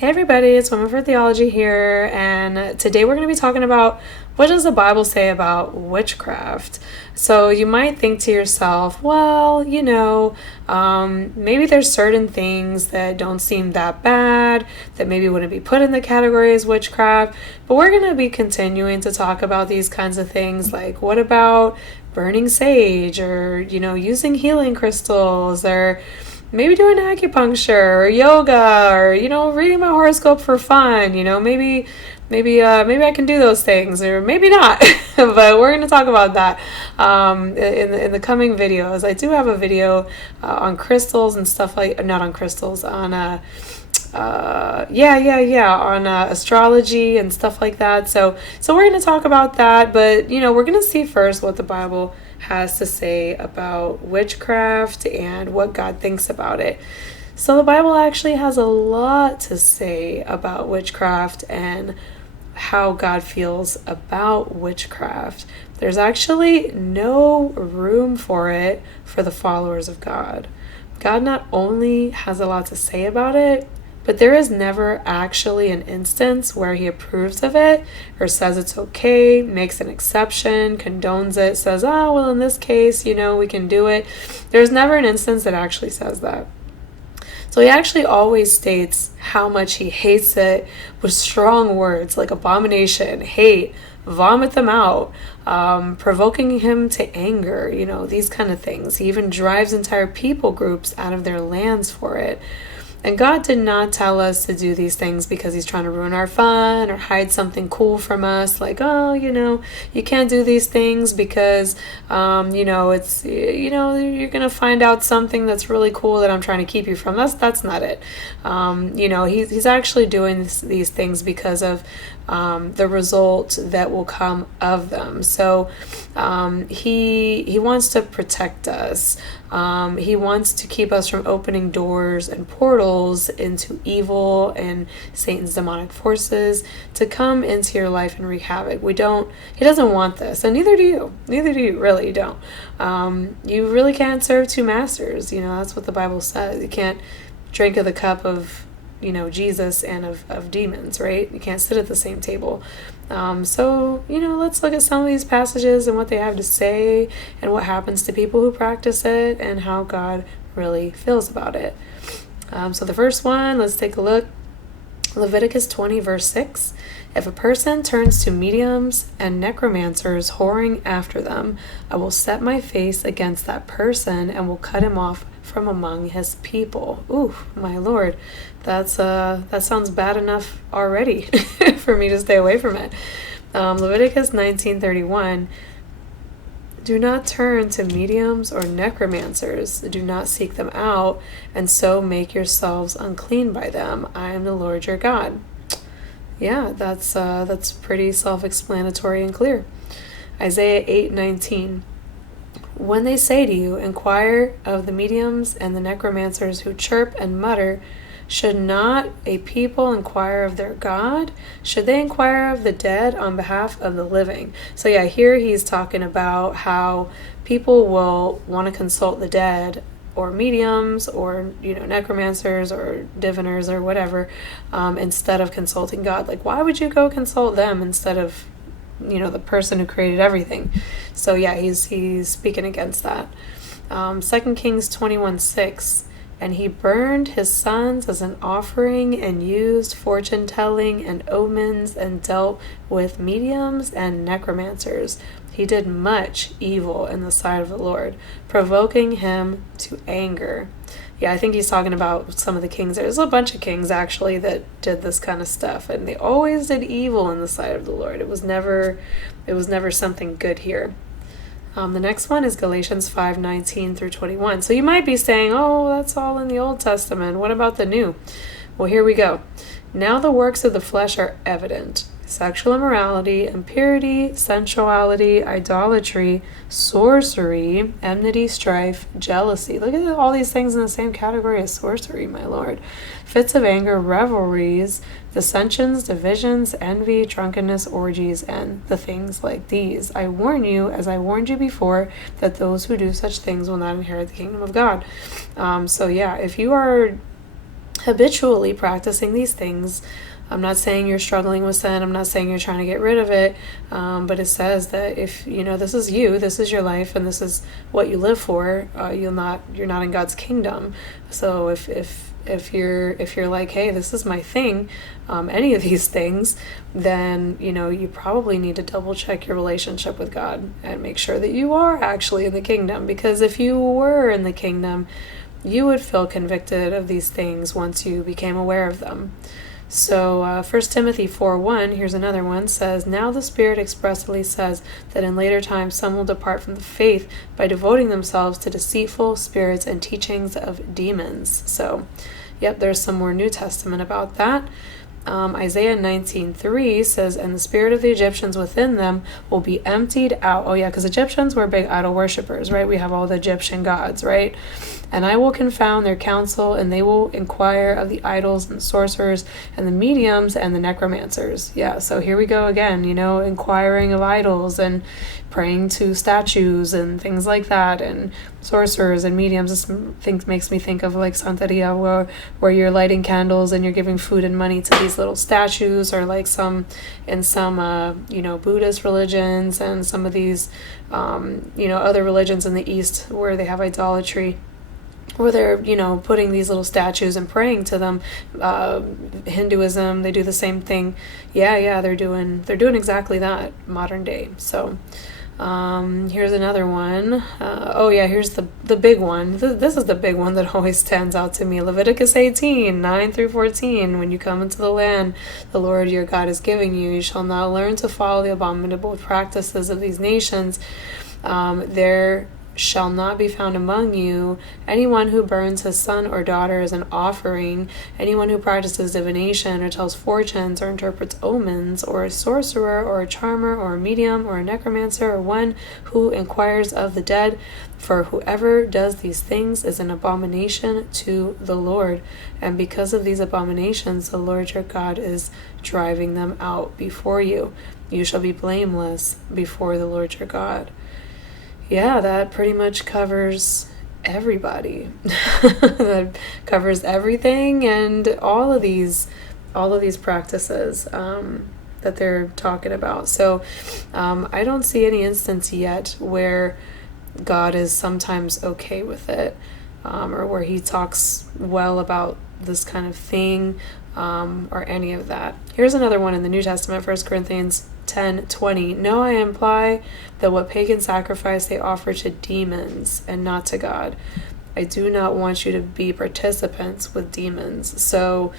Hey everybody, it's Women for Theology here, and today we're going to be talking about what does the Bible say about witchcraft. So you might think to yourself, well, maybe there's certain things that don't seem that bad, that maybe wouldn't be put in the category as witchcraft, but we're going to be continuing to talk about these kinds of things, like what about burning sage, or, using healing crystals, or maybe doing acupuncture or yoga, or reading my horoscope for fun. Maybe I can do those things, or maybe not. But we're going to talk about that in the coming videos. I do have a video on crystals and stuff, like not on crystals, on on astrology and stuff like that. So we're going to talk about that, but we're going to see first what the Bible has to say about witchcraft and what God thinks about it. So the Bible actually has a lot to say about witchcraft and how God feels about witchcraft. There's actually no room for it for the followers of God. God not only has a lot to say about it, but there is never actually an instance where he approves of it or says it's okay, makes an exception, condones it, says, oh, well, in this case, we can do it. There's never an instance that actually says that. So he actually always states how much he hates it with strong words like abomination, hate, vomit them out, provoking him to anger, these kind of things. He even drives entire people groups out of their lands for it. And God did not tell us to do these things because he's trying to ruin our fun or hide something cool from us. Like, oh, you can't do these things because, it's, you're going to find out something that's really cool that I'm trying to keep you from. That's not it. He's actually doing these things because of the result that will come of them. So he wants to protect us. He wants to keep us from opening doors and portals into evil and Satan's demonic forces to come into your life and wreak havoc. He doesn't want this, and neither do you. Really, you don't. You really can't serve two masters. That's what the Bible says. You can't drink of the cup of Jesus and of demons, right? You can't sit at the same table. So let's look at some of these passages and what they have to say and what happens to people who practice it and how God really feels about it. So the first one, let's take a look. Leviticus 20 verse 6. If a person turns to mediums and necromancers, whoring after them, I will set my face against that person and will cut him off from among his people. Ooh, my Lord. That sounds bad enough already for me to stay away from it. Leviticus 19:31. Do not turn to mediums or necromancers. Do not seek them out, and so make yourselves unclean by them. I am the Lord your God. Yeah, that's pretty self-explanatory and clear. Isaiah 8:19. When they say to you, inquire of the mediums and the necromancers who chirp and mutter, should not a people inquire of their God? Should they inquire of the dead on behalf of the living? So yeah, here he's talking about how people will want to consult the dead or mediums or necromancers or diviners or whatever, instead of consulting God. Like, why would you go consult them instead of the person who created everything? So yeah, he's speaking against that. 2 Kings 21:6. And he burned his sons as an offering and used fortune telling and omens and dealt with mediums and necromancers. He did much evil in the sight of the Lord, provoking him to anger. Yeah, I think he's talking about some of the kings. There's a bunch of kings actually that did this kind of stuff, and they always did evil in the sight of the Lord. It was never something good here. The next one is Galatians 5:19 through 21. So you might be saying, oh, that's all in the Old Testament. What about the New? Well, here we go. Now the works of the flesh are evident: sexual immorality, impurity, sensuality, idolatry, sorcery, enmity, strife, jealousy. Look at all these things in the same category as sorcery, my Lord. Fits of anger, revelries, dissensions, divisions, envy, drunkenness, orgies, and the things like these. I warn you, as I warned you before, that those who do such things will not inherit the kingdom of God. So yeah, if you are habitually practicing these things. I'm not saying you're struggling with sin. I'm not saying you're trying to get rid of it. But it says that if, this is you, this is your life, and this is what you live for, you're not in God's kingdom. So if you're like, hey, this is my thing, any of these things, then, you probably need to double check your relationship with God and make sure that you are actually in the kingdom. Because if you were in the kingdom, you would feel convicted of these things once you became aware of them. So 1 Timothy 4:1, here's another one, says, now the Spirit expressly says that in later times some will depart from the faith by devoting themselves to deceitful spirits and teachings of demons. So, yep, there's some more New Testament about that. Isaiah 19:3 says, and the spirit of the Egyptians within them will be emptied out. Oh yeah, because Egyptians were big idol worshippers, right? We have all the Egyptian gods, right? And I will confound their counsel, and they will inquire of the idols and the sorcerers and the mediums and the necromancers. Yeah, so here we go again, inquiring of idols and praying to statues and things like that, and sorcerers and mediums. This makes me think of like Santeria, where you're lighting candles and you're giving food and money to these little statues, or like some Buddhist religions and some of these other religions in the East where they have idolatry, where they're putting these little statues and praying to them. Hinduism, they do the same thing. They're doing exactly that modern day. So here's another one. Here's the big one. This is the big one that always stands out to me. Leviticus 18:9-14. When you come into the land the Lord your God is giving you, you shall not learn to follow the abominable practices of these nations. There shall not be found among you anyone who burns his son or daughter as an offering, anyone who practices divination or tells fortunes or interprets omens, or a sorcerer or a charmer or a medium or a necromancer, or one who inquires of the dead. For whoever does these things is an abomination to the Lord. And because of these abominations, the Lord your God is driving them out before you. You shall be blameless before the Lord your God. Yeah, that pretty much covers everybody. That covers everything, and all of these practices that they're talking about. So I don't see any instance yet where God is sometimes okay with it, or where he talks well about this kind of thing, or any of that. Here's another one in the New Testament, 1 Corinthians 10:20. No, I imply that what pagan sacrifice they offer to demons and not to God. I do not want you to be participants with demons. So,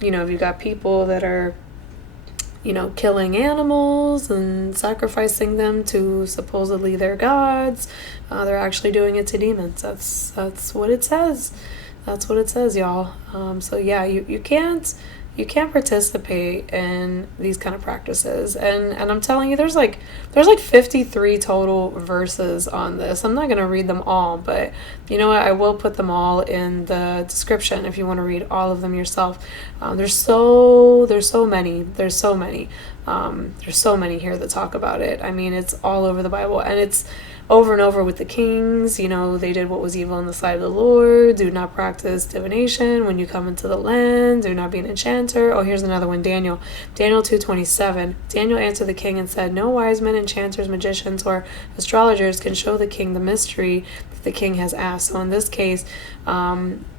if you've got people that are, killing animals and sacrificing them to supposedly their gods, they're actually doing it to demons. That's what it says. That's what it says, y'all. So yeah, you can't participate in these kind of practices. And I'm telling you, there's like 53 total verses on this. I'm not going to read them all, but you know what? I will put them all in the description if you want to read all of them yourself. There's so many. There's so many here that talk about it. I mean, it's all over the Bible, and it's over and over with the kings. They did what was evil in the sight of the Lord. Do not practice divination when you come into the land. Do not be an enchanter. Oh, here's another one. Daniel 2:27. Daniel answered the king and said, no wise men, enchanters, magicians, or astrologers can show the king the mystery that the king has asked. So in this case,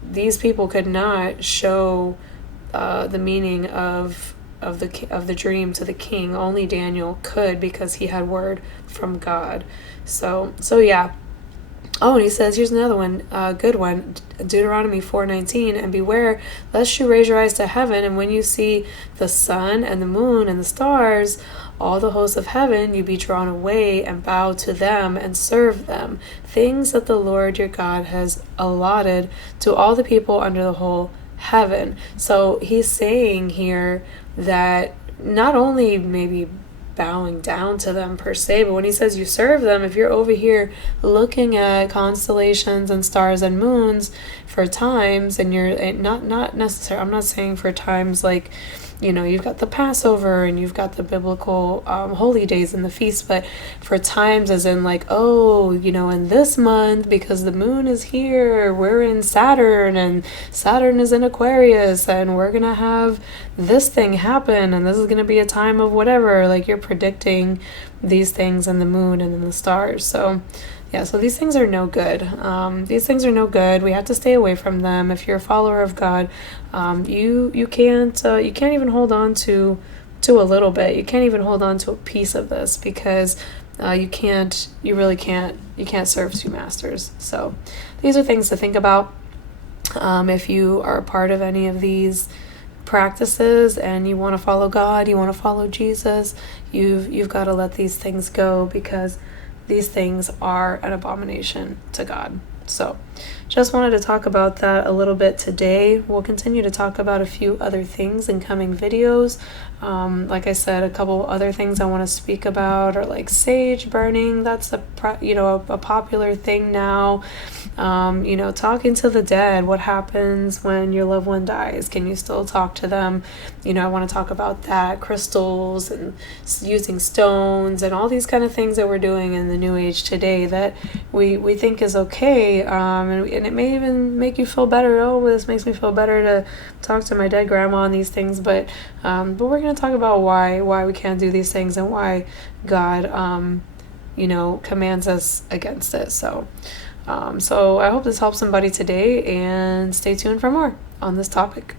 these people could not show the meaning of the dream to the king. Only Daniel could, because he had word from God. So yeah. Oh, and he says, here's another one, good one, Deuteronomy 4:19, and beware lest you raise your eyes to heaven, and when you see the sun and the moon and the stars, all the hosts of heaven, you be drawn away and bow to them and serve them, things that the Lord your God has allotted to all the people under the whole heaven. So he's saying here that not only maybe bowing down to them per se, but when he says you serve them, if you're over here looking at constellations and stars and moons for times, and you're not necessarily, I'm not saying for times like you've got the Passover and you've got the biblical holy days and the feasts, but for times as in like, oh, in this month, because the moon is here, we're in Saturn and Saturn is in Aquarius and we're going to have this thing happen and this is going to be a time of whatever. Like you're predicting these things in the moon and in the stars. So yeah, so these things are no good. These things are no good. We have to stay away from them. If you're a follower of God, you can't even hold on to a little bit. You can't even hold on to a piece of this because you really can't serve two masters. So these are things to think about. If you are a part of any of these practices and you want to follow God, you want to follow Jesus, you've got to let these things go because these things are an abomination to God. So just wanted to talk about that a little bit today. We'll continue to talk about a few other things in coming videos. Like I said, a couple other things I want to speak about are like sage burning. That's a popular thing now. Talking to the dead. What happens when your loved one dies? Can you still talk to them? I want to talk about that. Crystals and using stones and all these kind of things that we're doing in the new age today that we think is okay. And it may even make you feel better. Oh, this makes me feel better to talk to my dead grandma and these things. But we're going to talk about why we can't do these things and why God, commands us against it. So I hope this helps somebody today, and stay tuned for more on this topic.